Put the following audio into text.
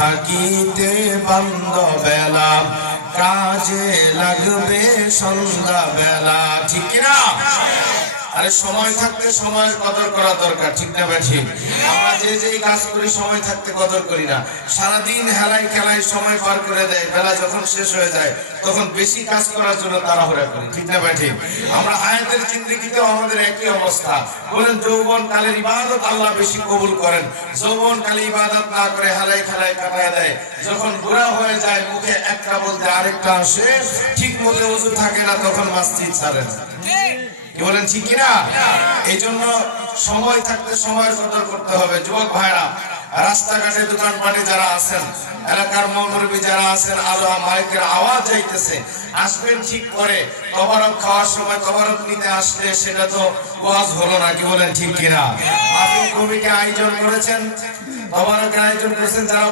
থাকিতে বান্ধবেলা, কাজে লাগবে সন্ধ্যা বেলা। ঠিক কিনা? আরে সময় থাকতে সময়ের কদর করা দরকার, ঠিক না বেঠিক? আমরা যে যেই কাজ করি সময় থাকতে কদর করি না, সারাদিন হেলাই খেলায় সময় পার করে দেয়। বেলা যখন শেষ হয়ে যায় তখন বেশি কাজ করার জন্য তাড়াহুড়া করি, ঠিক না বেঠিক? আমরা হায়াতের জিন্দেগিতেও আমাদের একই অবস্থা। বলেন যৌবন কালের ইবাদত আল্লাহ বেশি কবুল করেন, যৌবন কালে ইবাদত না করে হেলাই খেলায় কাটায় দেয়। যখন বুড়া হয়ে যায় মুখে একটা বলতে আরেকটা আসে, ঠিক মতো ওযু থাকে না, তখন মসজিদ ছাড়েন। কি বলেন, ঠিক কিনা? এই জন্য সময় থাকতে সময়ের কদর করতে হবে। যুবক ভাইরা, রাস্তাঘাটে দোকানপাটে যারা আছেন, এলাকার মুরব্বি যারা আছেন, আলো মাইকের আওয়াজ যাইতেছে, আসবেন ঠিক করে। তবারক খাওয়ার সময় তবারক নিতে আসলে সেটা তো ওয়াজ হলো না। কি বলেন, ঠিক কিনা? আপনি কমিটি আয়োজন করেছেন, তবারকের আয়োজন করেছেন, যারা